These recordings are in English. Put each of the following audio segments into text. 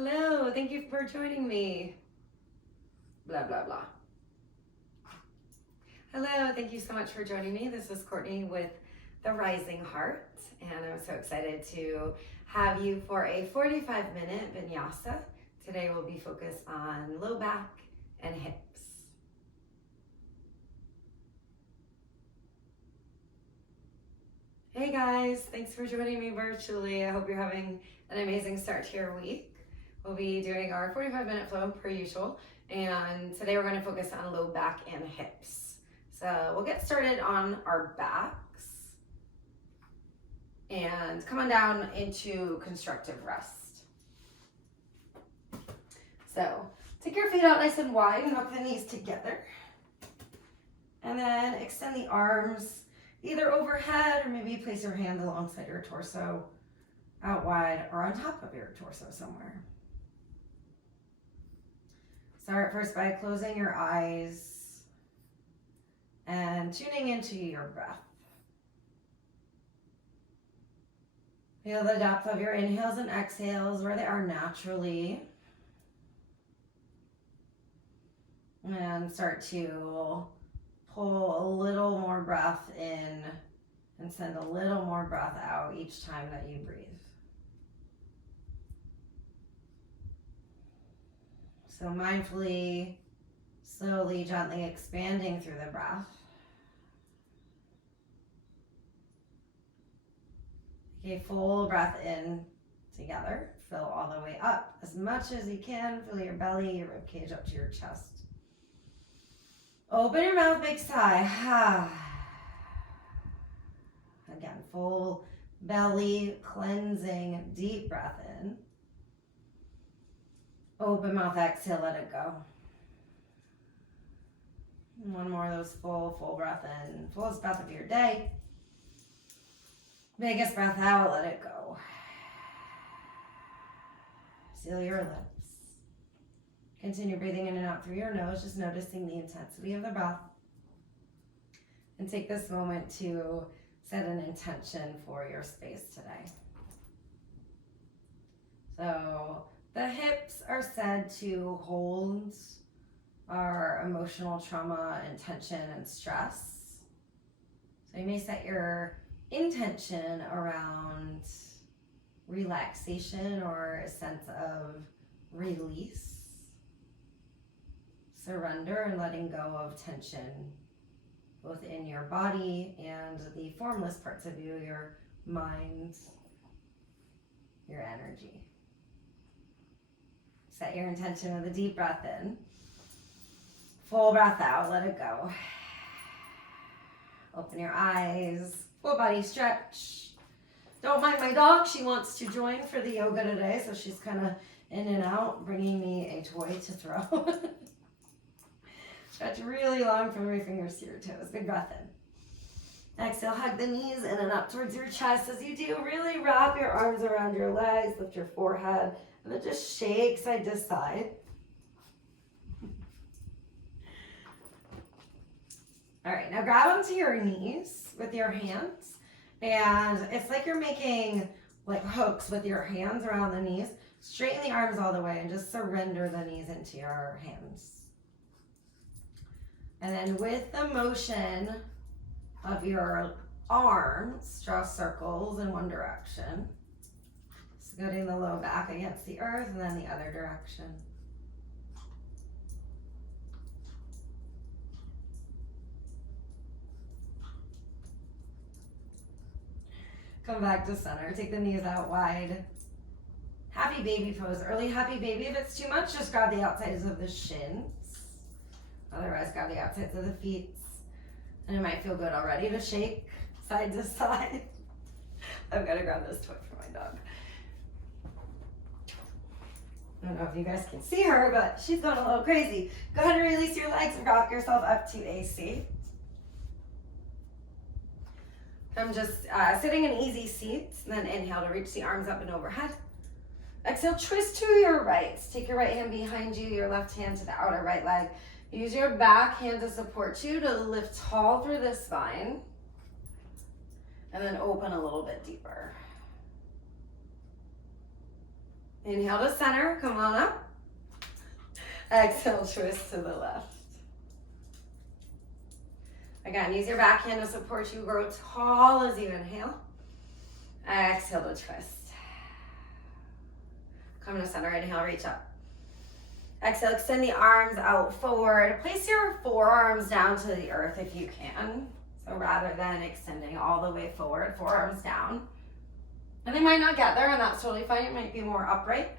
Hello, thank you for joining me. Blah, blah, blah. Hello, thank you so much for joining me. This is Courtney with The Rising Heart, and I'm so excited to have you for a 45-minute vinyasa. Today we'll be focused on low back and hips. Hey guys, thanks for joining me virtually. I hope you're having an amazing start to your week. We'll be doing our 45-minute flow per usual, and today we're going to focus on low back and hips. So we'll get started on our backs and come on down into constructive rest. So take your feet out nice and wide and hook the knees together, and then extend the arms either overhead or maybe place your hand alongside your torso, out wide or on top of your torso somewhere. Start first by closing your eyes and tuning into your breath. Feel the depth of your inhales and exhales where they are naturally. And start to pull a little more breath in and send a little more breath out each time that you breathe. So mindfully, slowly, gently expanding through the breath. Okay, full breath in together. Fill all the way up as much as you can. Fill your belly, your ribcage up to your chest. Open your mouth, big sigh. Again, full belly, cleansing, deep breath in. Open mouth, exhale, let it go. And one more of those full breath in. Fullest breath of your day. Biggest breath out, let it go. Seal your lips. Continue breathing in and out through your nose, just noticing the intensity of the breath. And take this moment to set an intention for your space today. So the hips are said to hold our emotional trauma and tension and stress. So you may set your intention around relaxation or a sense of release, surrender, and letting go of tension, both in your body and the formless parts of you, your mind, your energy. Set your intention with a deep breath in. Full breath out, let it go. Open your eyes, full body stretch. Don't mind my dog, she wants to join for the yoga today, so she's kind of in and out, bringing me a toy to throw. Stretch really long from your fingers to your toes. Big breath in. Exhale, hug the knees in and up towards your chest. As you do, really wrap your arms around your legs, lift your forehead, and then just shake side to side. All right, now grab onto your knees with your hands. And it's like you're making like hooks with your hands around the knees. Straighten the arms all the way and just surrender the knees into your hands. And then with the motion of your arms, draw circles in one direction. Scooting the low back against the earth and then the other direction. Come back to center. Take the knees out wide. Happy baby pose. Early happy baby. If it's too much, just grab the outsides of the shins. Otherwise, grab the outsides of the feet. And it might feel good already to shake side to side. I've got to grab this toy for my dog. I don't know if you guys can see her, but she's going a little crazy. Go ahead and release your legs and rock yourself up to a seat. I'm just sitting in easy seats, and then inhale to reach the arms up and overhead. Exhale, twist to your right. Take your right hand behind you, your left hand to the outer right leg. Use your back hand to support you to lift tall through the spine. And then open a little bit deeper. Inhale to center, come on up. Exhale, twist to the left. Again, use your back hand to support you, grow tall as you inhale. Exhale to twist. Come to center, inhale, reach up. Exhale, extend the arms out forward. Place your forearms down to the earth if you can. So rather than extending all the way forward, forearms down. And they might not get there, and that's totally fine. It might be more upright.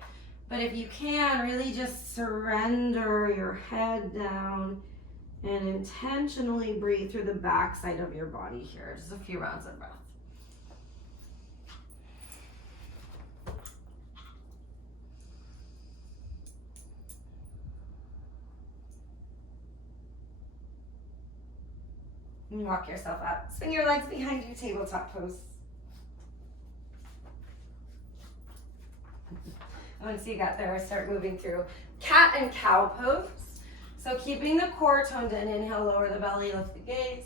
But if you can, really just surrender your head down and intentionally breathe through the back side of your body here. Just a few rounds of breath. And walk yourself up. Swing your legs behind you, tabletop pose. Once you got there, start moving through cat and cow pose. So keeping the core toned in, inhale, lower the belly, lift the gaze.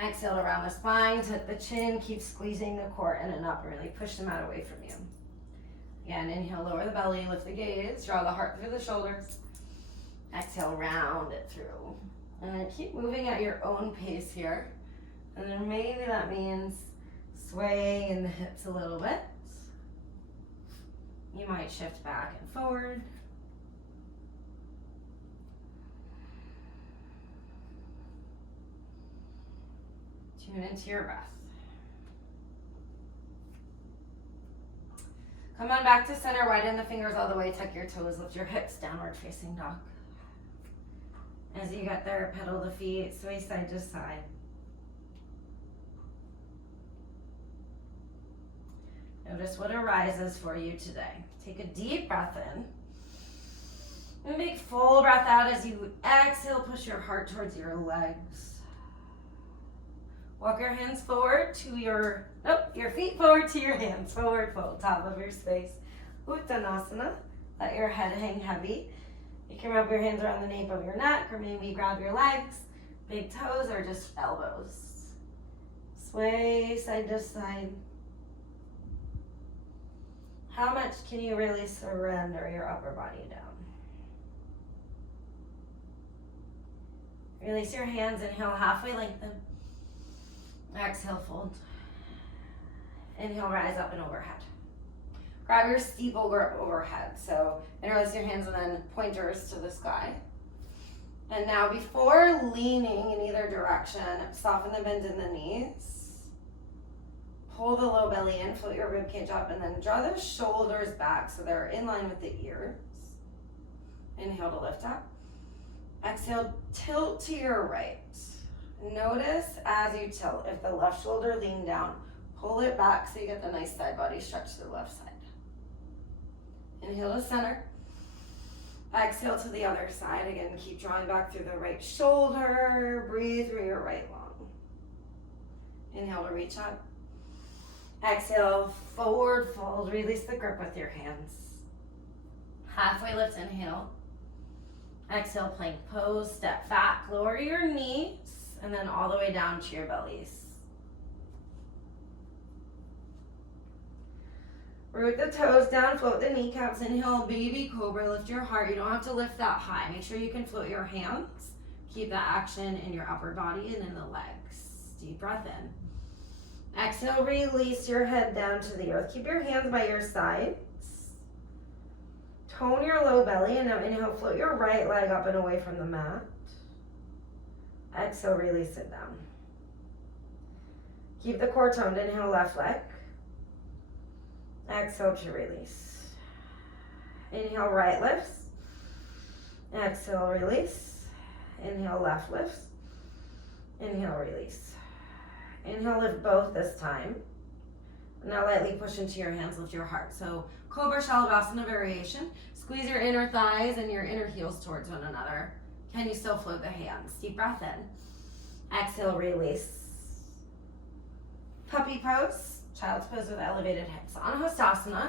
Exhale around the spine, tuck the chin, keep squeezing the core in and up, and really push the mat away from you. Again, inhale, lower the belly, lift the gaze, draw the heart through the shoulders. Exhale, round it through. And then keep moving at your own pace here. And then maybe that means swaying in the hips a little bit. You might shift back and forward. Tune into your breath. Come on back to center, widen the fingers all the way, tuck your toes, lift your hips, downward facing dog. As you get there, pedal the feet, sway side to side. Notice what arises for you today. Take a deep breath in. And big full breath out as you exhale, push your heart towards your legs. Walk your hands forward to your feet forward to your hands. Forward fold, top of your space. Uttanasana. Let your head hang heavy. You can wrap your hands around the nape of your neck, or maybe grab your legs, big toes, or just elbows. Sway side to side. How much can you really surrender your upper body down? Release your hands, inhale, halfway lengthen. Exhale, fold. Inhale, rise up and overhead. Grab your steeple grip overhead. So interlace your hands and then pointers to the sky. And now before leaning in either direction, soften the bend in the knees. Pull the low belly in, float your ribcage up, and then draw the shoulders back so they're in line with the ears. Inhale to lift up. Exhale, tilt to your right. Notice as you tilt, if the left shoulder leaned down, pull it back so you get the nice side body stretch to the left side. Inhale to center. Exhale to the other side. Again, keep drawing back through the right shoulder. Breathe through your right lung. Inhale to reach up. Exhale, forward fold. Release the grip with your hands. Halfway lift, inhale. Exhale, plank pose. Step back, lower your knees, and then all the way down to your bellies. Root the toes down, float the kneecaps. Inhale, baby cobra, lift your heart. You don't have to lift that high. Make sure you can float your hands. Keep that action in your upper body and in the legs. Deep breath in. Exhale, release your head down to the earth. Keep your hands by your sides. Tone your low belly, and now inhale, float your right leg up and away from the mat. Exhale, release it down. Keep the core toned. Inhale, left leg. Exhale to release. Inhale, right lifts. Exhale, release. Inhale, left lifts. Inhale, release. Inhale, lift both this time. Now lightly push into your hands, lift your heart. So Cobra Shalabhasana variation. Squeeze your inner thighs and your inner heels towards one another. Can you still float the hands? Deep breath in. Exhale, release. Puppy pose. Child's pose with elevated hips. Anahastasana.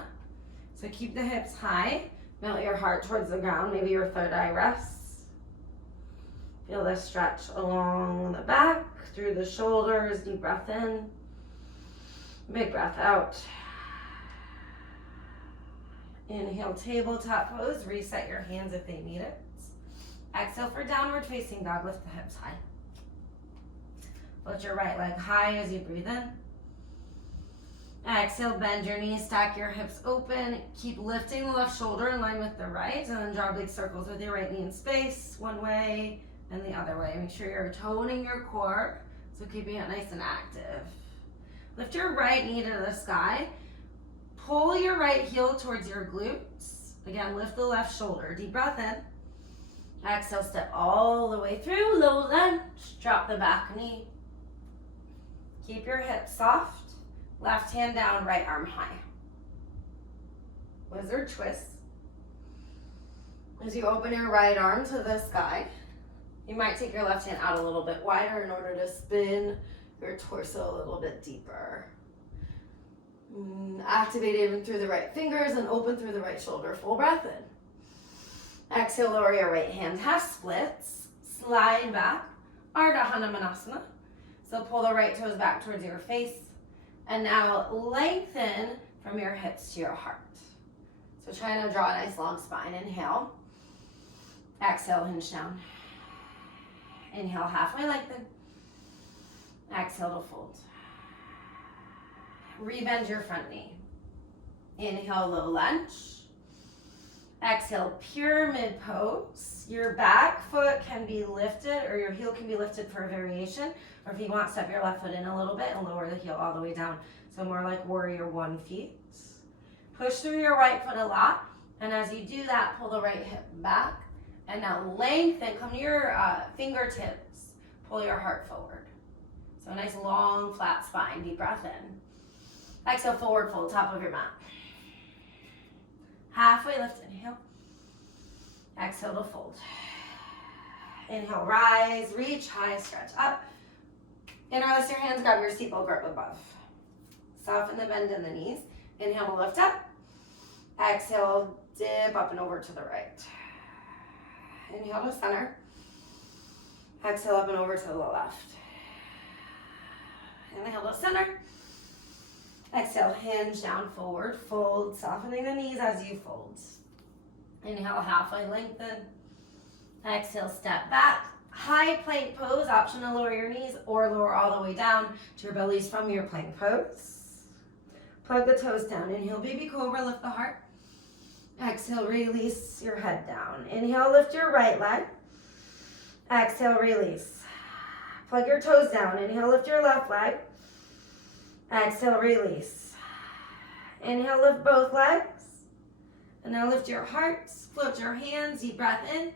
So keep the hips high. Melt your heart towards the ground. Maybe your third eye rests. Feel the stretch along the back, through the shoulders. Deep breath in. Big breath out. Inhale, tabletop pose. Reset your hands if they need it. Exhale for downward facing dog. Lift the hips high. Lift your right leg high as you breathe in. Exhale, bend your knees, stack your hips open. Keep lifting the left shoulder in line with the right, and then draw big circles with your right knee in space, one way and the other way. Make sure you're toning your core, so keeping it nice and active. Lift your right knee to the sky. Pull your right heel towards your glutes. Again, lift the left shoulder. Deep breath in. Exhale, step all the way through, low lunge. Drop the back knee. Keep your hips soft. Left hand down, right arm high. Lizard twist. As you open your right arm to the sky, you might take your left hand out a little bit wider in order to spin your torso a little bit deeper. Activate even through the right fingers and open through the right shoulder. Full breath in. Exhale, lower your right hand, half splits. Slide back, Ardha Hanumanasana. So pull the right toes back towards your face. And now lengthen from your hips to your heart. So trying to draw a nice long spine. Inhale. Exhale, hinge down. Inhale, halfway lengthen. Exhale to fold. Rebend your front knee. Inhale, low lunge. Exhale, pyramid pose. Your back foot can be lifted, or your heel can be lifted for a variation. Or if you want, step your left foot in a little bit and lower the heel all the way down. So more like warrior one feet. Push through your right foot a lot. And as you do that, pull the right hip back. And now lengthen, come to your fingertips. Pull your heart forward. So a nice long flat spine. Deep breath in. Exhale, forward fold, top of your mat. Halfway lift, inhale. Exhale to fold. Inhale, rise, reach, high, stretch up. Interlace your hands, grab your steeple grip above. Soften the bend in the knees. Inhale to lift up. Exhale, dip up and over to the right. Inhale to center. Exhale up and over to the left. Inhale to center. Exhale, hinge down, forward, fold, softening the knees as you fold. Inhale, halfway lengthen. Exhale, step back. High plank pose, option to lower your knees or lower all the way down to your bellies from your plank pose. Plug the toes down. Inhale, baby cobra, lift the heart. Exhale, release your head down. Inhale, lift your right leg. Exhale, release. Plug your toes down. Inhale, lift your left leg. Exhale, release. Inhale, lift both legs. And now lift your heart, float your hands, deep breath in.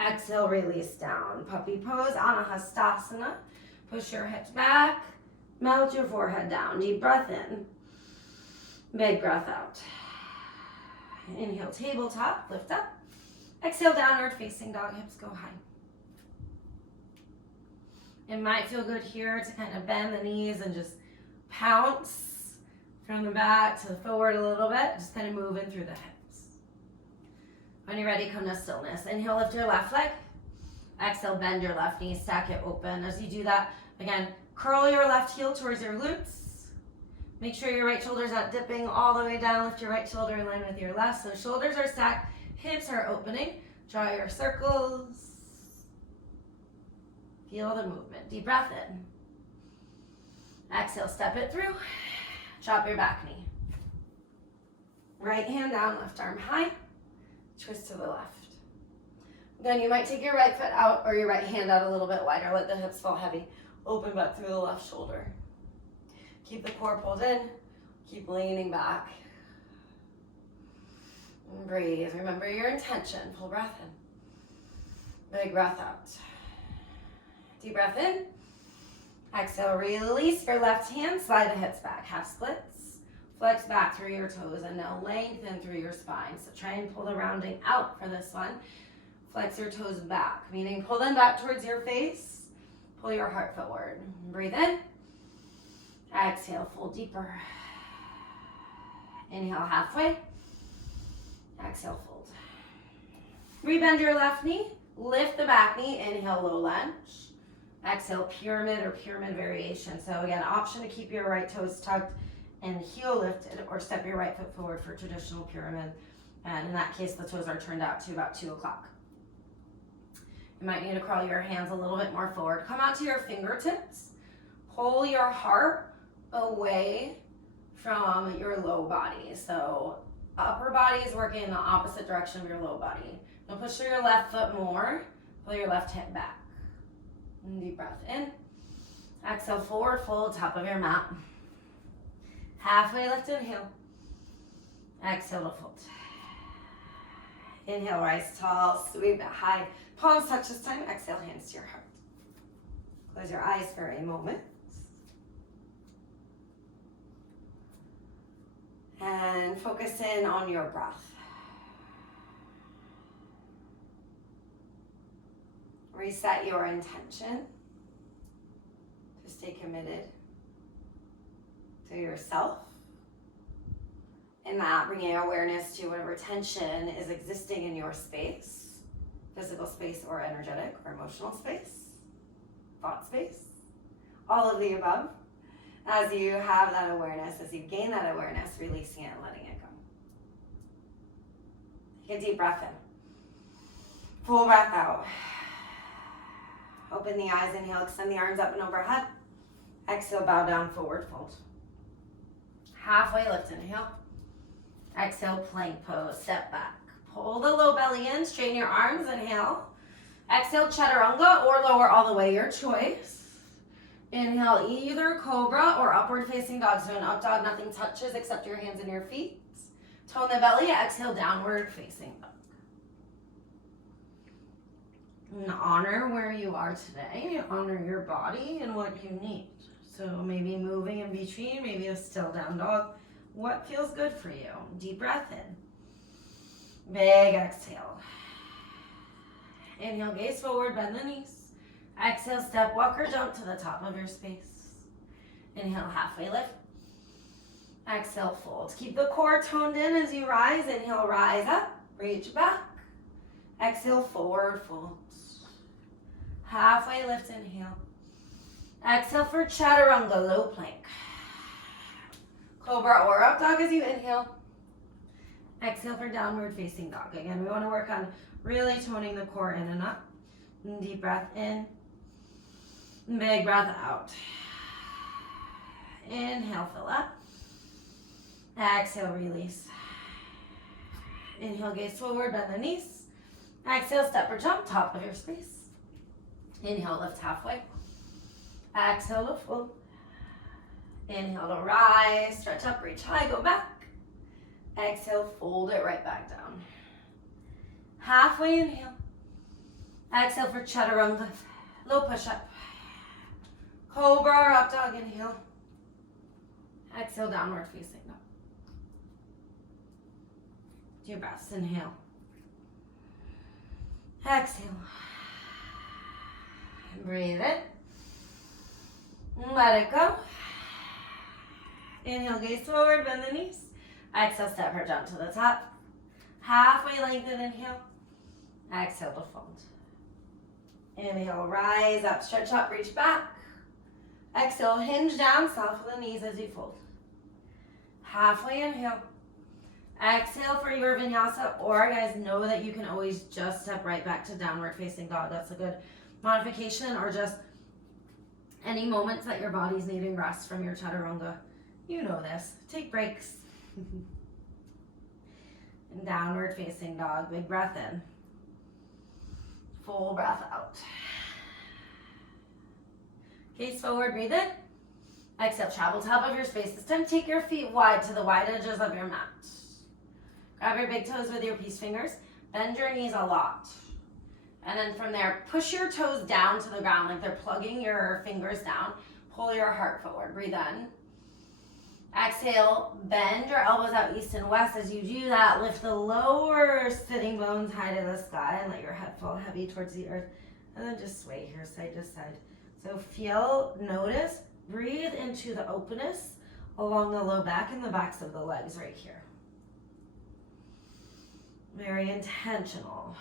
Exhale, release down. Puppy pose, Anahastasana. Push your hips back, melt your forehead down. Deep breath in, big breath out. Inhale, tabletop, lift up. Exhale, downward facing dog, hips go high. It might feel good here to kind of bend the knees and just pounce from the back to the forward a little bit. Just kind of moving through the hips. When you're ready, come to stillness. Inhale, lift your left leg. Exhale, bend your left knee, stack it open. As you do that, again, curl your left heel towards your glutes. Make sure your right shoulder's not dipping all the way down. Lift your right shoulder in line with your left. So shoulders are stacked, hips are opening. Draw your circles. Feel the movement. Deep breath in. Exhale, step it through. Drop your back knee. Right hand down, left arm high. Twist to the left. Again, you might take your right foot out or your right hand out a little bit wider. Let the hips fall heavy. Open back through the left shoulder. Keep the core pulled in. Keep leaning back. And breathe. Remember your intention. Full breath in. Big breath out. Deep breath in. Exhale, release your left hand. Slide the hips back. Half splits. Flex back through your toes and now lengthen through your spine. So try and pull the rounding out for this one. Flex your toes back, meaning pull them back towards your face. Pull your heart forward. Breathe in. Exhale, fold deeper. Inhale, halfway. Exhale, fold. Rebend your left knee. Lift the back knee. Inhale, low lunge. Exhale, pyramid or pyramid variation. So again, option to keep your right toes tucked and heel lifted, or step your right foot forward for traditional pyramid. And in that case, the toes are turned out to about 2 o'clock. You might need to crawl your hands a little bit more forward. Come out to your fingertips. Pull your heart away from your low body. So upper body is working in the opposite direction of your low body. Now push through your left foot more. Pull your left hip back. And deep breath in. Exhale, forward fold, top of your mat. Halfway lift, inhale. Exhale to fold. Inhale, rise tall, sweep it high. Palms touch this time. Exhale, hands to your heart. Close your eyes for a moment. And focus in on your breath. Reset your intention to stay committed to yourself. In that, bringing awareness to whatever tension is existing in your space, physical space or energetic or emotional space, thought space, all of the above. As you have that awareness, as you gain that awareness, releasing it and letting it go. Take a deep breath in. Full breath out. Open the eyes, inhale, extend the arms up and overhead. Exhale, bow down, forward fold. Halfway lift, inhale. Exhale, plank pose, step back. Pull the low belly in, straighten your arms, inhale. Exhale, chaturanga or lower all the way, your choice. Inhale, either cobra or upward facing dog. So in up dog, nothing touches except your hands and your feet. Tone the belly, exhale, downward facing dog. And honor where you are today. Honor your body and what you need. So maybe moving in between, maybe a still down dog. What feels good for you? Deep breath in. Big exhale. Inhale, gaze forward, bend the knees. Exhale, step, walk or jump to the top of your space. Inhale, halfway lift. Exhale, fold. Keep the core toned in as you rise. Inhale, rise up, reach back. Exhale, forward fold. Halfway lift, inhale. Exhale for chaturanga, low plank. Cobra or up dog as you inhale. Exhale for downward facing dog. Again, we want to work on really toning the core in and up. And deep breath in. Big breath out. Inhale, fill up. Exhale, release. Inhale, gaze forward, bend the knees. Exhale, step or jump, top of your space. Inhale, lift halfway. Exhale to fold. Inhale to rise, stretch up, reach high, go back. Exhale, fold it right back down. Halfway inhale. Exhale for chaturanga, low push up. Cobra or up dog, inhale. Exhale, downward facing dog. Do your best, inhale. Exhale. Breathe in. Let it go. Inhale, gaze forward, bend the knees. Exhale, step or jump to the top. Halfway lengthen, inhale. Exhale to fold. Inhale, rise up, stretch up, reach back. Exhale, hinge down, soften the knees as you fold. Halfway inhale. Exhale for your vinyasa, or guys, know that you can always just step right back to downward facing dog. That's a good modification, or just any moments that your body's needing rest from your chaturanga. You know this. Take breaks. And downward facing dog. Big breath in. Full breath out. Gaze forward, breathe in. Exhale, travel top of your space. This time, take your feet wide to the wide edges of your mat. Grab your big toes with your peace fingers. Bend your knees a lot. And then from there, push your toes down to the ground like they're plugging your fingers down. Pull your heart forward. Breathe in. Exhale, bend your elbows out east and west. As you do that, lift the lower sitting bones high to the sky and let your head fall heavy towards the earth. And then just sway here, side to side. So feel, notice, breathe into the openness along the low back and the backs of the legs right here. Very intentional.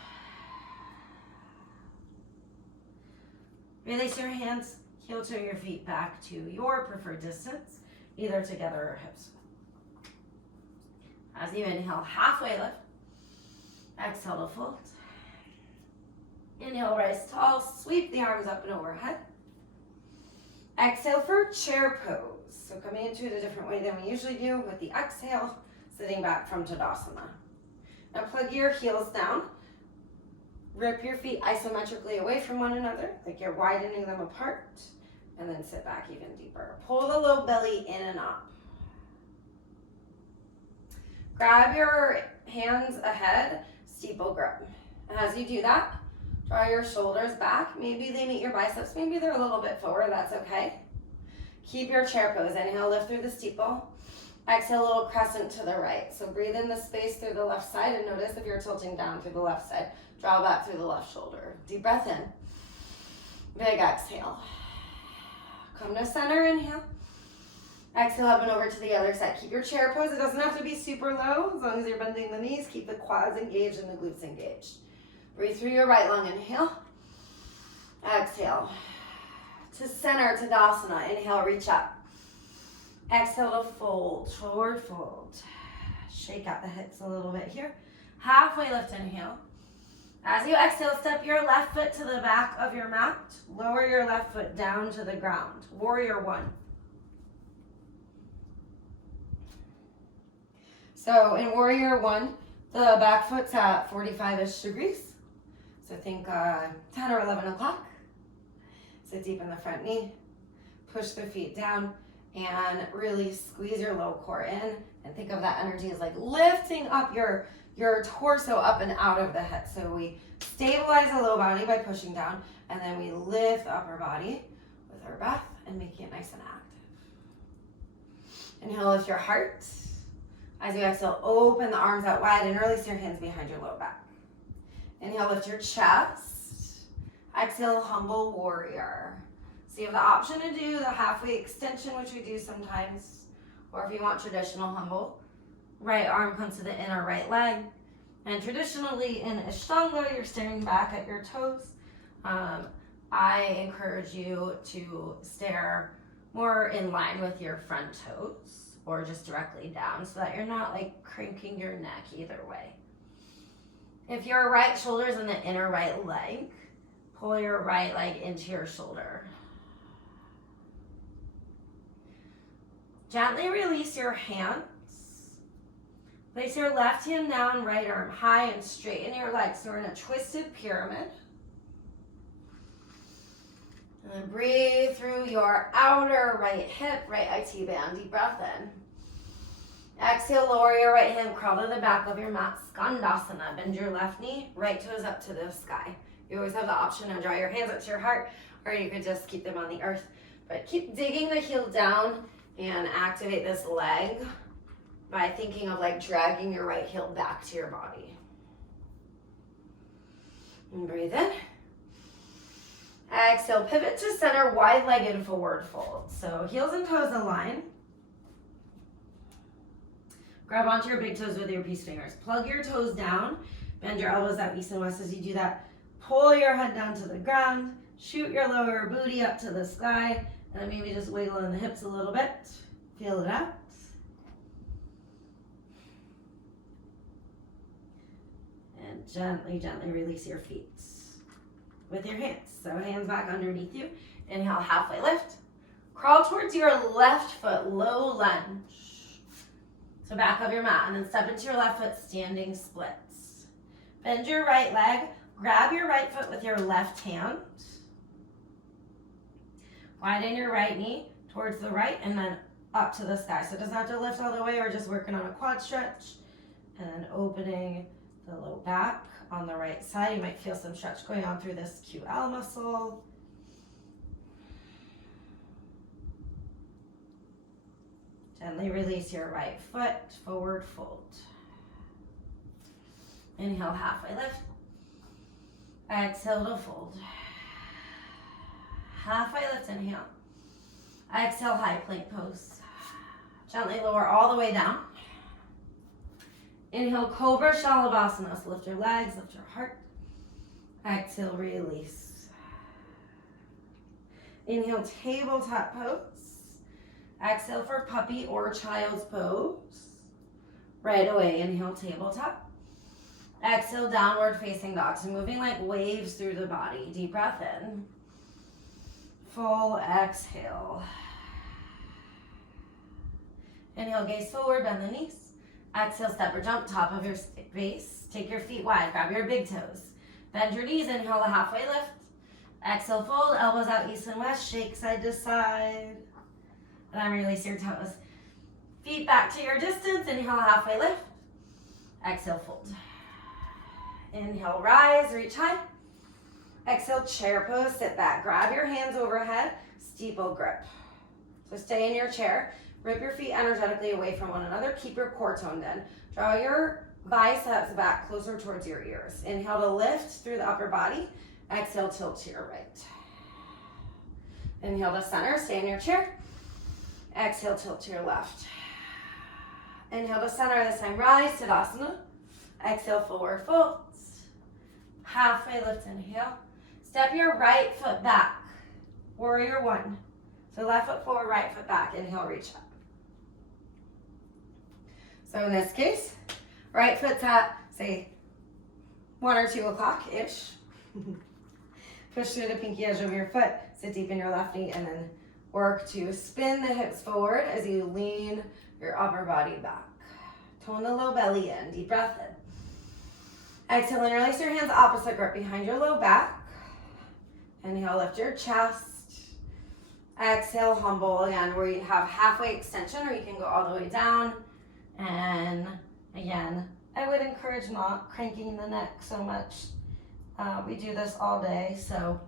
Release your hands, heel to your feet back to your preferred distance. either together or hips. As you inhale, halfway lift. Exhale to fold. Inhale, rise tall, sweep the arms up and overhead. Exhale for chair pose. So coming into it a different way than we usually do with the exhale, sitting back from Tadasana. Now plug your heels down. Rip your feet isometrically away from one another, like you're widening them apart, and then sit back even deeper. Pull the low belly in and up. Grab your hands ahead, steeple grip. And as you do that, draw your shoulders back. Maybe they meet your biceps, maybe they're a little bit forward, that's okay. Keep your chair pose. Inhale, lift through the steeple. Exhale, a little crescent to the right. So breathe in the space through the left side and notice if you're tilting down through the left side. Draw back through the left shoulder. Deep breath in. Big exhale. Come to center, inhale. Exhale up and over to the other side. Keep your chair pose. It doesn't have to be super low as long as you're bending the knees. Keep the quads engaged and the glutes engaged. Breathe through your right lung. Inhale. Exhale. To center, Tadasana. Inhale, reach up. Exhale to fold, forward fold. Shake out the hips a little bit here. Halfway lift, inhale. As you exhale, step your left foot to the back of your mat. Lower your left foot down to the ground. Warrior one. So in Warrior one, the back foot's at 45-ish degrees. So think 10 or 11 o'clock. Sit deep in the front knee. Push the feet down and really squeeze your low core in. And think of that energy as like lifting up your torso up and out of the head. So we stabilize the low body by pushing down, and then we lift the upper body with our breath and making it nice and active. Inhale, lift your heart. As you exhale, open the arms out wide and release your hands behind your low back. Inhale, lift your chest. Exhale, humble warrior. So you have the option to do the halfway extension, which we do sometimes, or if you want traditional humble, right arm comes to the inner right leg. And traditionally in Ashtanga, you're staring back at your toes. I encourage you to stare more in line with your front toes or just directly down so that you're not like cranking your neck either way. If your right shoulder's in the inner right leg, pull your right leg into your shoulder. Gently release your hands. Place your left hand down, right arm high, and straighten your legs. So we're in a twisted pyramid. And then breathe through your outer right hip, right IT band. Deep breath in. Exhale, lower your right hand, crawl to the back of your mat, Skandasana. Bend your left knee, right toes up to the sky. You always have the option to draw your hands up to your heart, or you could just keep them on the earth. But keep digging the heel down and activate this leg by thinking of like dragging your right heel back to your body. And breathe in. Exhale, pivot to center, wide-legged forward fold. So heels and toes align. Grab onto your big toes with your peace fingers. Plug your toes down. Bend your elbows out east and west as you do that. Pull your head down to the ground. Shoot your lower booty up to the sky. And then maybe just wiggle in the hips a little bit. Feel it out. And gently, gently release your feet with your hands. So hands back underneath you. Inhale, halfway lift. Crawl towards your left foot, low lunge. So back of your mat, and then step into your left foot, standing splits. Bend your right leg. Grab your right foot with your left hand. Widen your right knee towards the right, and then up to the sky. So it doesn't have to lift all the way. We're just working on a quad stretch. And then opening the low back on the right side. You might feel some stretch going on through this QL muscle. Gently release your right foot, forward fold. Inhale, halfway lift. Exhale to fold. Halfway lift, inhale. Exhale, high plank pose. Gently lower all the way down. Inhale, Cobra Shalabhasana. So lift your legs, lift your heart. Exhale, release. Inhale, tabletop pose. Exhale for puppy or child's pose. Right away, inhale, tabletop. Exhale, downward facing dog. So moving like waves through the body. Deep breath in. Full exhale. Inhale, gaze forward, bend the knees. Exhale, step or jump, top of your space. Take your feet wide, grab your big toes. Bend your knees, inhale, a halfway lift. Exhale, fold, elbows out east and west, shake side to side. And then release your toes. Feet back to your distance, inhale, halfway lift. Exhale, fold. Inhale, rise, reach high. Exhale, chair pose, sit back. Grab your hands overhead, steeple grip. So stay in your chair. Rip your feet energetically away from one another. Keep your core toned in. Draw your biceps back closer towards your ears. Inhale to lift through the upper body. Exhale, tilt to your right. Inhale to center, stay in your chair. Exhale, tilt to your left. Inhale to center, this time rise, Tadasana. Exhale, forward folds. Halfway lift, inhale. Step your right foot back. Warrior one. So left foot forward, right foot back. Inhale, reach up. So in this case, right foot's at, say, 1 or 2 o'clock-ish. Push through the pinky edge of your foot. Sit deep in your left knee and then work to spin the hips forward as you lean your upper body back. Tone the low belly in. Deep breath in. Exhale, interlace your hands opposite grip behind your low back. Inhale, lift your chest. Exhale, humble again, where you have halfway extension or you can go all the way down. And again, I would encourage not cranking the neck so much. We do this all day, so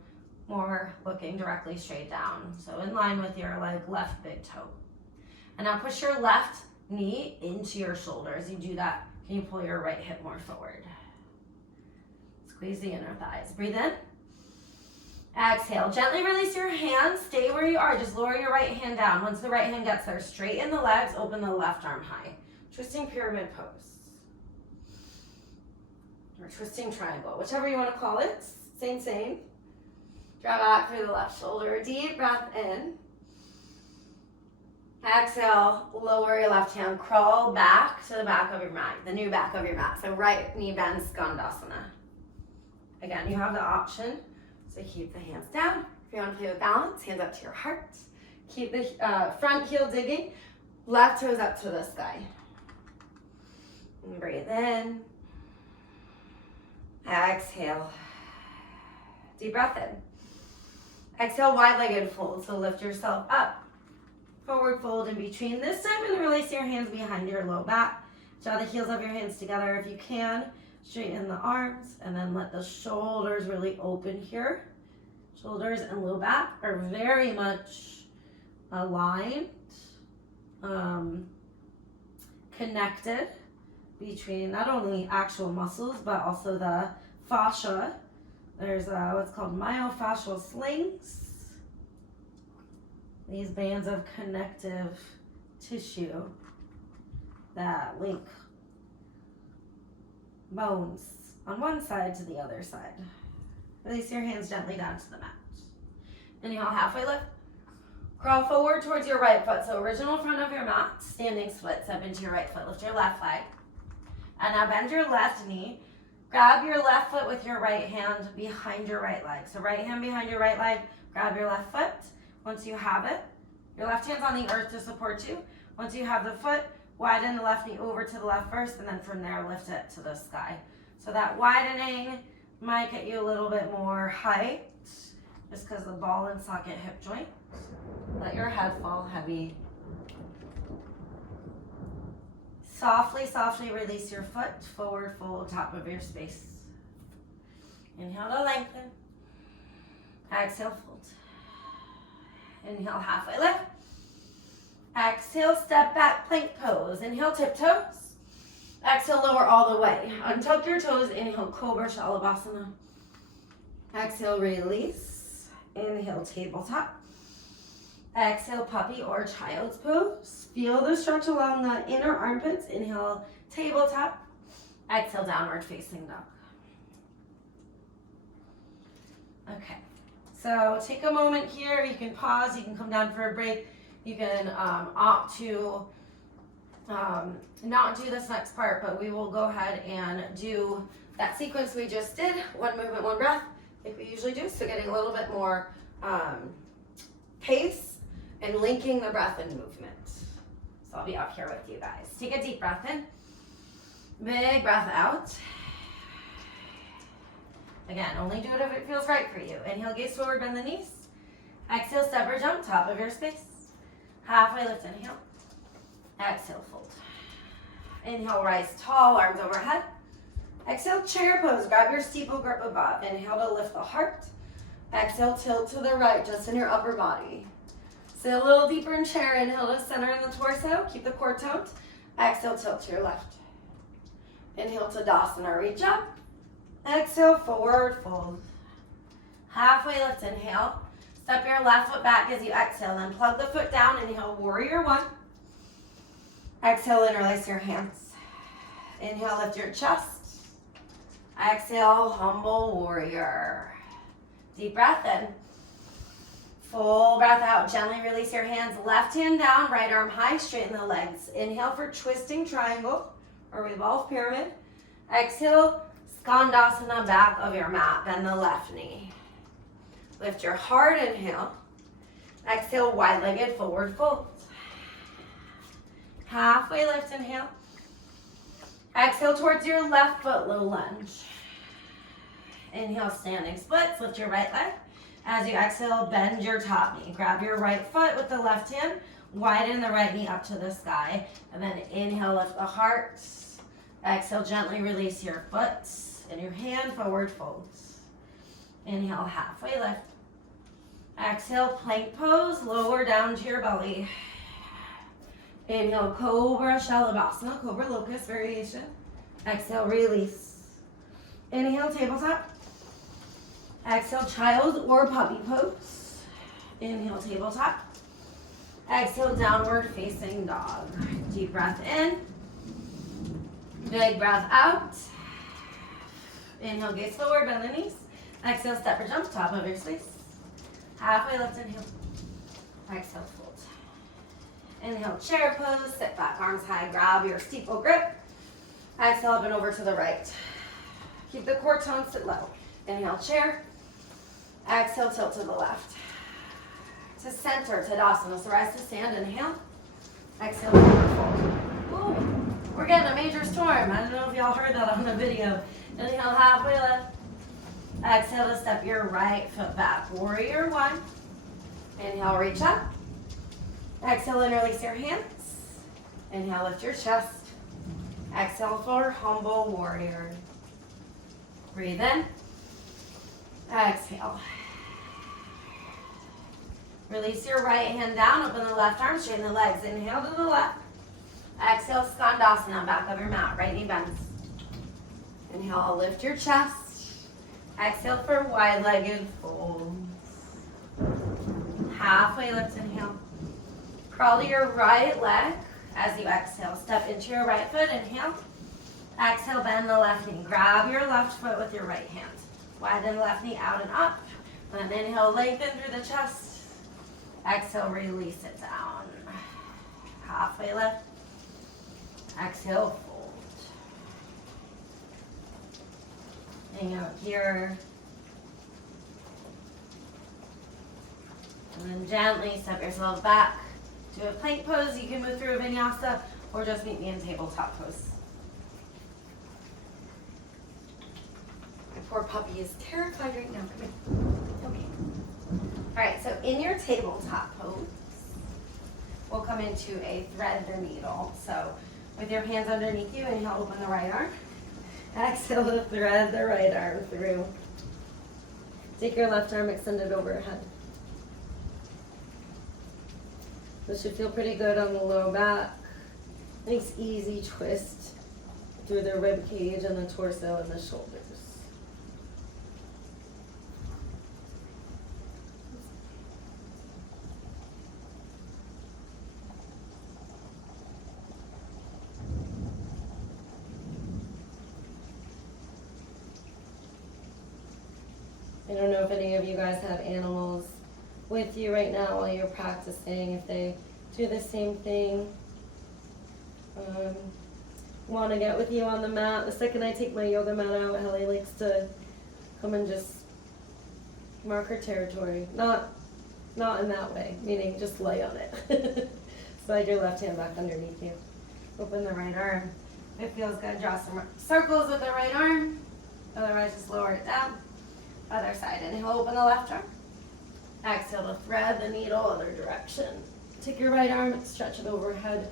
more looking directly straight down. So in line with your left big toe. And now push your left knee into your shoulder. As you do that, can you pull your right hip more forward? Squeeze the inner thighs. Breathe in. Exhale. Gently release your hands. Stay where you are. Just lower your right hand down. Once the right hand gets there, straighten the legs, open the left arm high. Twisting pyramid pose. Or twisting triangle, whichever you want to call it. Same. Draw back through the left shoulder. Deep breath in. Exhale, lower your left hand. Crawl back to the back of your mat, the new back of your mat. So right knee bends, Skandasana. Again, you have the option. So keep the hands down. If you want to play with balance, hands up to your heart. Keep the front heel digging. Left toes up to the sky. And breathe in. Exhale. Deep breath in. Exhale, wide-legged fold. So lift yourself up. Forward fold in between. This time, and release your hands behind your low back. Draw the heels of your hands together if you can. Straighten the arms, and then let the shoulders really open here. Shoulders and low back are very much aligned, connected between not only actual muscles, but also the fascia. There's what's called myofascial slings. These bands of connective tissue that link bones on one side to the other side. Release your hands gently down to the mat. Inhale, halfway lift. Crawl forward towards your right foot. So original front of your mat, standing split. Step into your right foot. Lift your left leg. And now bend your left knee. Grab your left foot with your right hand behind your right leg. So right hand behind your right leg. Grab your left foot. Once you have it, your left hand's on the earth to support you. Once you have the foot, widen the left knee over to the left first, and then from there, lift it to the sky. So that widening might get you a little bit more height, just because the ball and socket hip joint. Let your head fall heavy. Softly, softly release your foot, forward fold, top of your space. Inhale to lengthen. Exhale, fold. Inhale, halfway lift. Exhale, step back, plank pose. Inhale, tiptoes. Exhale, lower all the way. Untuck your toes. Inhale, Cobra Shalabhasana. Exhale, release. Inhale, tabletop. Exhale, puppy or child's pose. Feel the stretch along the inner armpits. Inhale, tabletop. Exhale, downward facing dog. Okay, so take a moment here. You can pause. You can come down for a break. You can opt to not do this next part, but we will go ahead and do that sequence we just did, one movement, one breath, like we usually do, so getting a little bit more pace and linking the breath and movement. So I'll be up here with you guys. Take a deep breath in, big breath out. Again, only do it if it feels right for you. Inhale, gaze forward, bend the knees. Exhale, step or jump, top of your space. Halfway lift, inhale. Exhale, fold. Inhale, rise tall, arms overhead. Exhale, chair pose. Grab your steeple grip above. Inhale to lift the heart. Exhale, tilt to the right, just in your upper body. Sit a little deeper in chair. Inhale to center in the torso. Keep the core toned. Exhale, tilt to your left. Inhale to Tadasana, reach up. Exhale, forward fold. Halfway lift, inhale. Step your left foot back as you exhale. Then plug the foot down. Inhale, warrior one. Exhale, interlace your hands. Inhale, lift your chest. Exhale, humble warrior. Deep breath in. Full breath out. Gently release your hands. Left hand down, right arm high, straighten the legs. Inhale for twisting triangle or revolve pyramid. Exhale, Skandasana, back of your mat. Bend the left knee. Lift your heart, inhale. Exhale, wide-legged forward fold. Halfway lift, inhale. Exhale towards your left foot, low lunge. Inhale, standing splits. Lift your right leg. As you exhale, bend your top knee. Grab your right foot with the left hand. Widen the right knee up to the sky. And then inhale, lift the heart. Exhale, gently release your foot and your hand, forward folds. Inhale, halfway lift. Exhale, plank pose, lower down to your belly. Inhale, Cobra Shalabhasana, Cobra Locust variation. Exhale, release. Inhale, tabletop. Exhale, child or puppy pose. Inhale, tabletop. Exhale, downward facing dog. Deep breath in. Big breath out. Inhale, gaze forward, bend the knees. Exhale, step or jump, top of your space. Halfway lift, inhale. Exhale, fold. Inhale, chair pose, sit back, arms high, grab your steeple grip. Exhale, up and over to the right. Keep the core toned, sit low. Inhale, chair. Exhale, tilt to the left. To center, Tadasana, so rise to stand, inhale. Exhale, forward fold. Ooh, we're getting a major storm. I don't know if y'all heard that on the video. Inhale, halfway lift. Exhale to step your right foot back. Warrior one. Inhale, reach up. Exhale, interlace your hands. Inhale, lift your chest. Exhale for humble warrior. Breathe in. Exhale. Release your right hand down, open the left arm, straighten the legs. Inhale to the left. Exhale, Skandasana, back of your mat, right knee bends. Inhale, lift your chest. Exhale for wide-legged folds. Halfway lift, inhale. Crawl to your right leg as you exhale. Step into your right foot, inhale. Exhale, bend the left knee. Grab your left foot with your right hand. Widen the left knee out and up. And then inhale, lengthen through the chest. Exhale, release it down. Halfway lift. Exhale, fold. Hang out here. And then gently step yourself back to a plank pose. You can move through a vinyasa or just meet me in tabletop pose. My poor puppy is terrified right now. Come here. Okay. All right, so in your tabletop pose, we'll come into a thread the needle. So with your hands underneath you, inhale, open the right arm. Exhale to thread the right arm through. Take your left arm, extend it overhead. This should feel pretty good on the low back. Nice easy twist through the rib cage and the torso and the shoulders. I don't know if any of you guys have animals with you right now while you're practicing, if they Do the same thing. Want to get with you on the mat. The second I take my yoga mat out, Helly likes to come and just mark her territory. Not in that way, meaning just lay on it. Slide your left hand back underneath you. Open the right arm. If it feels good, draw some circles with the right arm. Otherwise, just lower it down. Other side. Inhale, open the left arm. Exhale to thread the needle other direction. Take your right arm, stretch it overhead.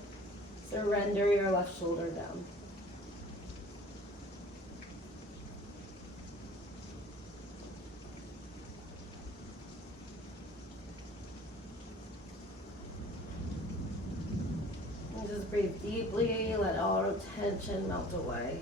Surrender your left shoulder down. And just breathe deeply, let all tension melt away.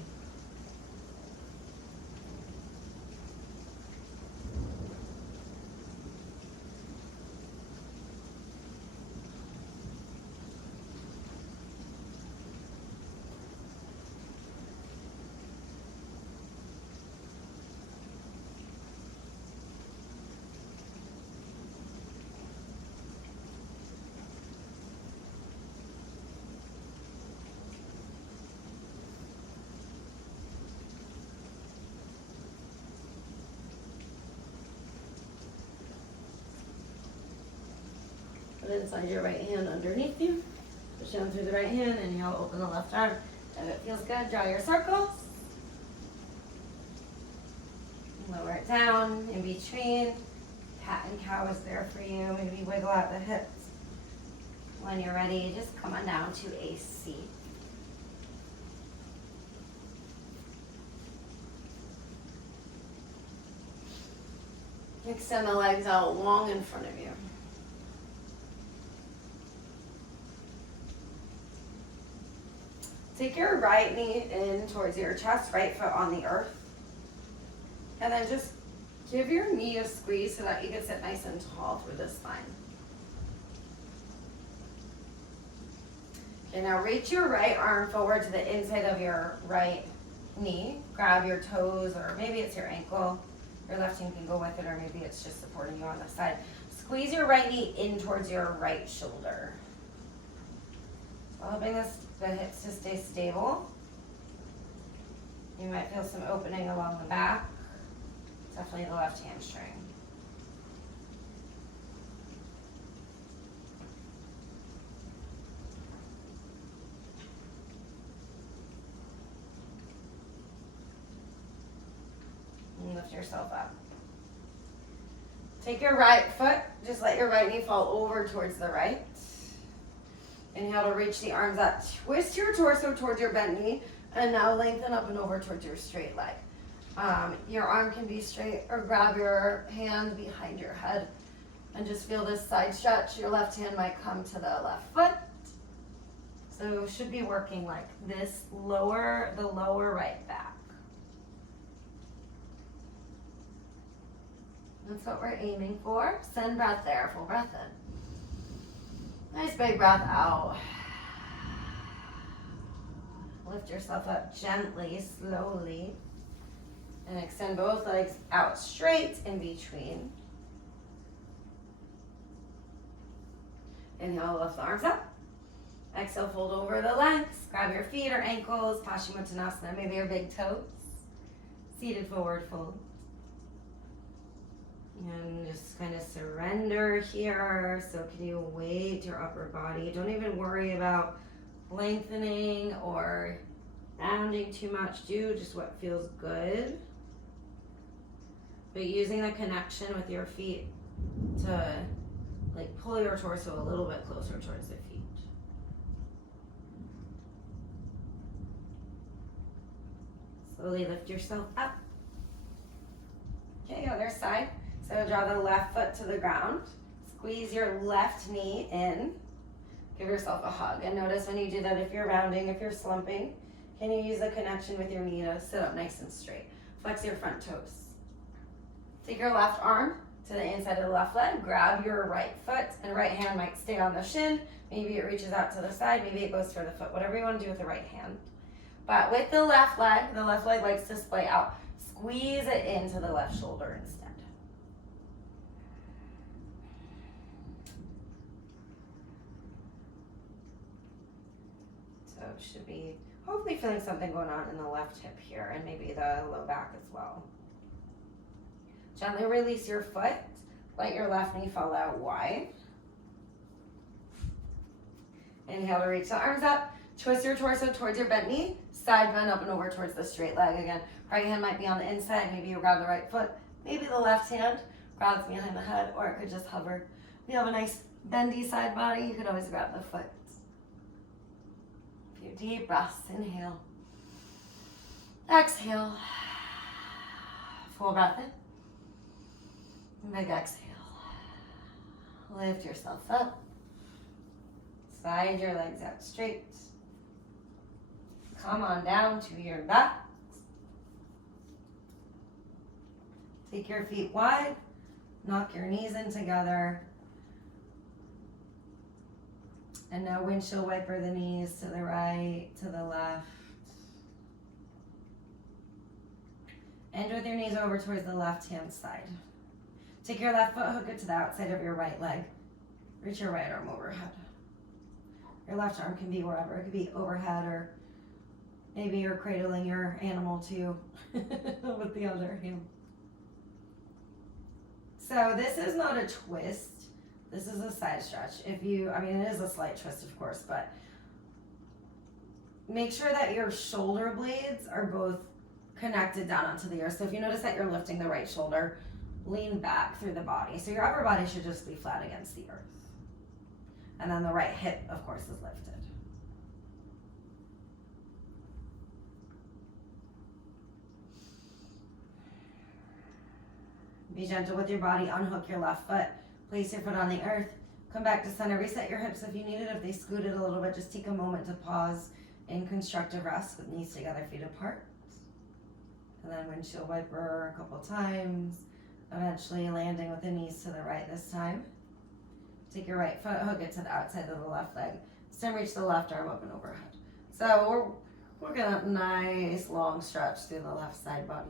Put inside your right hand underneath you. Push down through the right hand and you'll open the left arm. If it feels good, draw your circles. Lower it down in between. Cat and cow is there for you. Maybe wiggle out the hips. When you're ready, just come on down to a seat. Extend the legs out long in front of you. Take your right knee in towards your chest, right foot on the earth. And then just give your knee a squeeze so that you can sit nice and tall through the spine. Okay, now reach your right arm forward to the inside of your right knee. Grab your toes, or maybe it's your ankle. Your left hand can go with it, or maybe it's just supporting you on the side. Squeeze your right knee in towards your right shoulder. So helping the hips to stay stable. You might feel some opening along the back. Definitely the left hamstring. And lift yourself up. Take your right foot, just let your right knee fall over towards the right. Inhale to reach the arms up. Twist your torso towards your bent knee, and now lengthen up and over towards your straight leg. Your arm can be straight, or grab your hand behind your head and just feel this side stretch. Your left hand might come to the left foot. So should be working like this, the lower right back. That's what we're aiming for. Send breath there, full breath in. Nice big breath out. Lift yourself up gently, slowly. And extend both legs out straight in between. Inhale, lift the arms up. Exhale, fold over the legs. Grab your feet or ankles, Paschimottanasana, maybe your big toes. Seated forward fold. And just kind of surrender here. So can you weight your upper body? Don't even worry about lengthening or rounding too much. Do just what feels good. But using the connection with your feet to like pull your torso a little bit closer towards the feet. Slowly lift yourself up. Okay, other side. So draw the left foot to the ground. Squeeze your left knee in. Give yourself a hug. And notice when you do that, if you're rounding, if you're slumping, can you use the connection with your knee to sit up nice and straight? Flex your front toes. Take your left arm to the inside of the left leg. Grab your right foot, and right hand might stay on the shin. Maybe it reaches out to the side. Maybe it goes for the foot. Whatever you want to do with the right hand. But with the left leg likes to splay out. Squeeze it into the left shoulder instead. So it should be hopefully feeling something going on in the left hip here and maybe the low back as well. Gently release your foot. Let your left knee fall out wide. Inhale to reach the arms up. Twist your torso towards your bent knee. Side bend up and over towards the straight leg again. Right hand might be on the inside. Maybe you grab the right foot. Maybe the left hand grabs behind the head, or it could just hover. If you have a nice bendy side body, you could always grab the foot. A few deep breaths. Inhale. Exhale. Full breath in. Big exhale. Lift yourself up. Slide your legs out straight. Come on down to your back. Take your feet wide. Knock your knees in together. And now windshield wiper the knees to the right, to the left. And with your knees over towards the left-hand side. Take your left foot, hook it to the outside of your right leg. Reach your right arm overhead. Your left arm can be wherever. It could be overhead, or maybe you're cradling your animal too with the other hand. So this is not a twist. This is a side stretch. It is a slight twist, of course, but make sure that your shoulder blades are both connected down onto the earth. So if you notice that you're lifting the right shoulder, lean back through the body. So your upper body should just be flat against the earth. And then the right hip, of course, is lifted. Be gentle with your body. Unhook your left foot. Place your foot on the earth. Come back to center. Reset your hips if you need it. If they scooted a little bit, just take a moment to pause in constructive rest with knees together, feet apart. And then windshield wiper a couple times. Eventually landing with the knees to the right this time. Take your right foot, hook it to the outside of the left leg. This time reach the left arm up and overhead. So we're gonna nice long stretch through the left side body.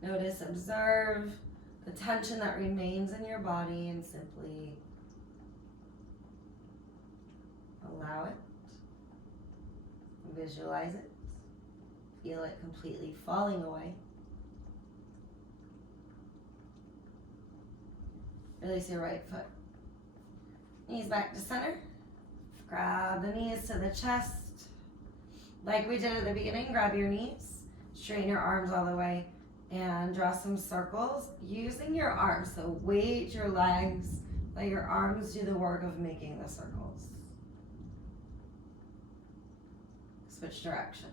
Notice, observe the tension that remains in your body and simply allow it. Visualize it. Feel it completely falling away. Release your right foot. Knees back to center. Grab the knees to the chest. Like we did at the beginning, grab your knees. Straighten your arms all the way. And draw some circles using your arms. So weight your legs. Let your arms do the work of making the circles. Switch direction.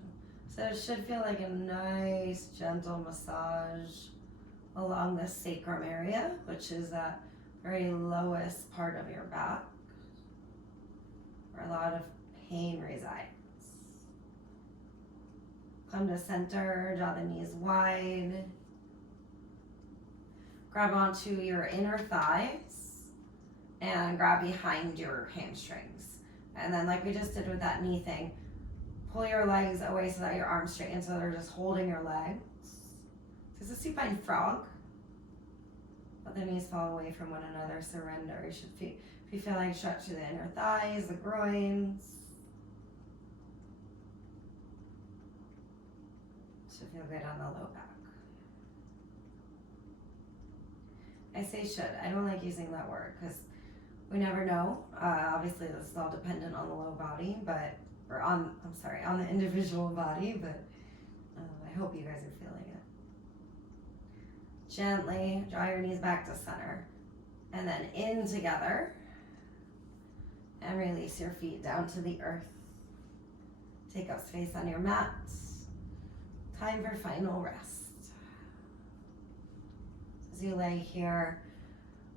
So it should feel like a nice gentle massage along the sacrum area, which is that very lowest part of your back where a lot of pain resides. Come to center, draw the knees wide. Grab onto your inner thighs and grab behind your hamstrings. And then like we just did with that knee thing, pull your legs away so that your arms straighten so they're just holding your legs. This is a supine frog. Let the knees fall away from one another, surrender. You should feel, if you feel like stretch through the inner thighs, the groins. Should feel good on the low back. I say should. I don't like using that word because we never know. Obviously, this is all dependent on the low body, on the individual body, but I hope you guys are feeling it. Gently draw your knees back to center and then in together and release your feet down to the earth. Take up space on your mat. Time for final rest. As you lay here,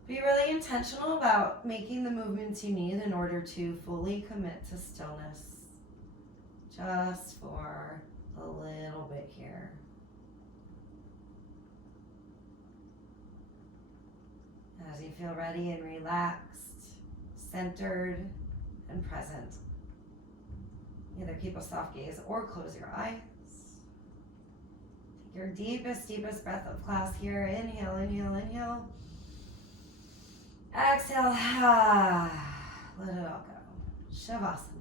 be really intentional about making the movements you need in order to fully commit to stillness. Just for a little bit here. As you feel ready and relaxed, centered, and present, either keep a soft gaze or close your eyes. Your deepest, deepest breath of class here. Inhale, inhale, inhale. Exhale. Let it all go. Shavasana.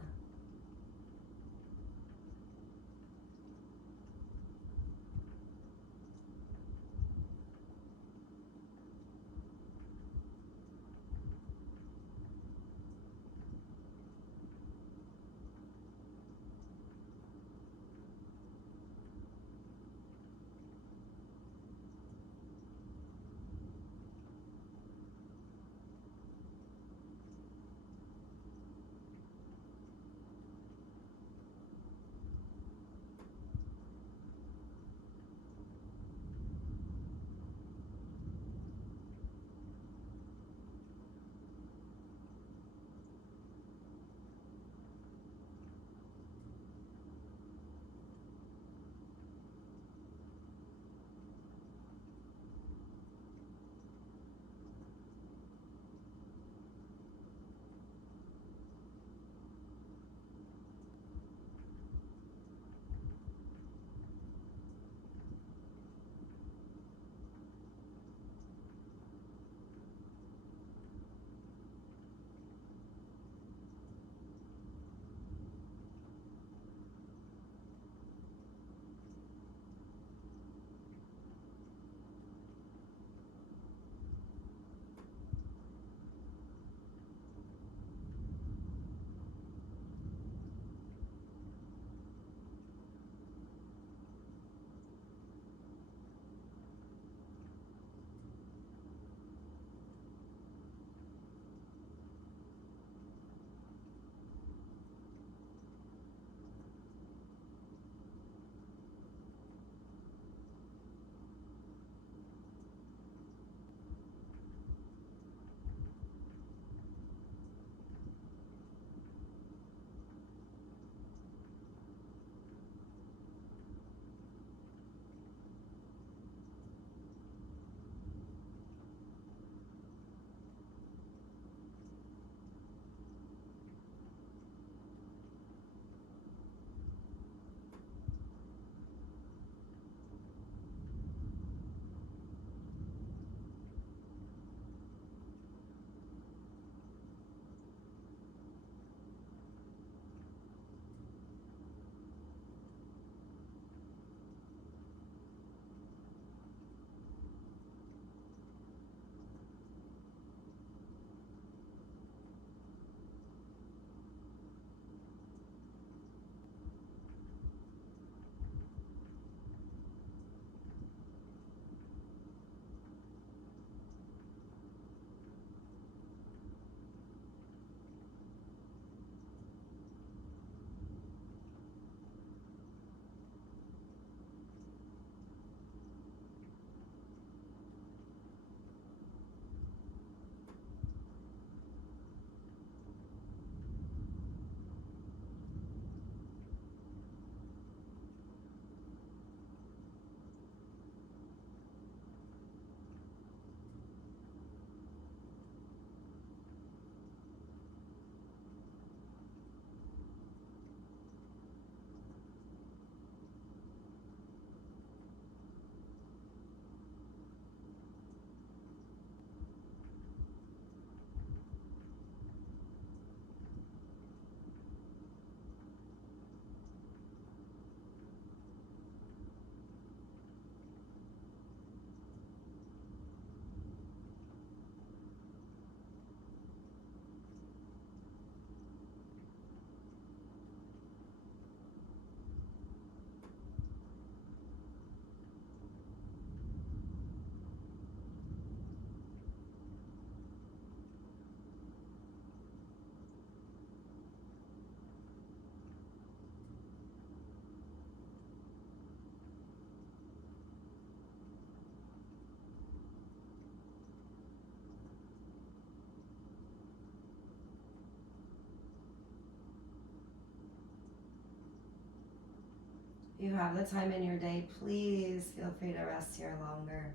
If you have the time in your day, please feel free to rest here longer.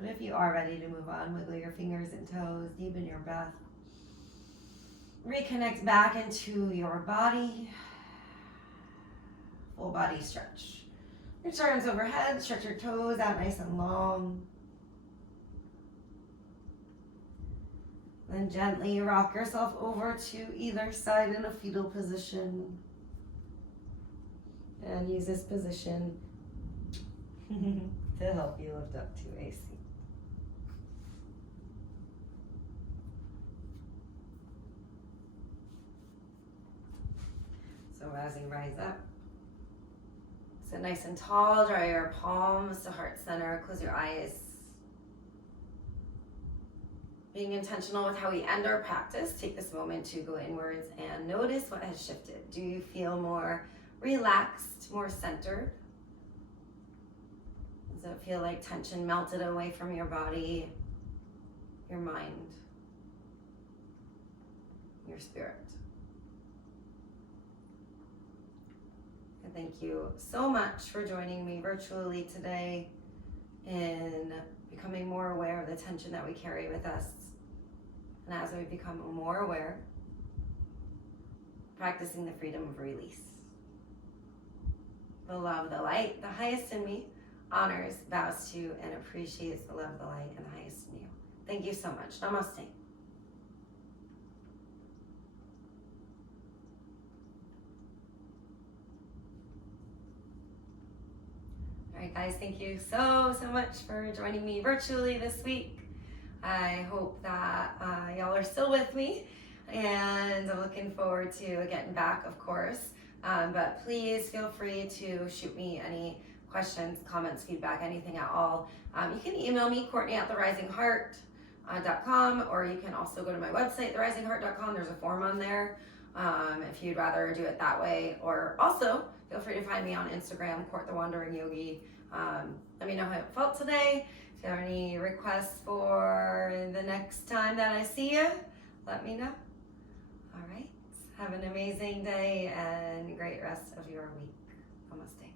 But if you are ready to move on, wiggle your fingers and toes, deepen your breath. Reconnect back into your body. Full body stretch. Reach your arms overhead, stretch your toes out nice and long. Then gently rock yourself over to either side in a fetal position. And use this position to help you lift up to a seat. So as you rise up, sit nice and tall, draw your palms to heart center, close your eyes. Being intentional with how we end our practice, take this moment to go inwards and notice what has shifted. Do you feel more relaxed, more centered? Does it feel like tension melted away from your body, your mind, your spirit? And thank you so much for joining me virtually today in becoming more aware of the tension that we carry with us. And as we become more aware, practicing the freedom of release. The love, the light, the highest in me honors, bows to, and appreciates the love, the light, and the highest in you. Thank you so much. Namaste. All right, guys, thank you so much for joining me virtually this week. I hope that y'all are still with me, and I'm looking forward to getting back, of course. But please feel free to shoot me any questions, comments, feedback, anything at all. You can email me, Courtney@therisingheart.com, or you can also go to my website, therisingheart.com. There's a form on there if you'd rather do it that way. Or also, feel free to find me on Instagram, Court the Wandering Yogi. Let me know how it felt today. If you have any requests for the next time that I see you, let me know. All right. Have an amazing day and great rest of your week. Namaste.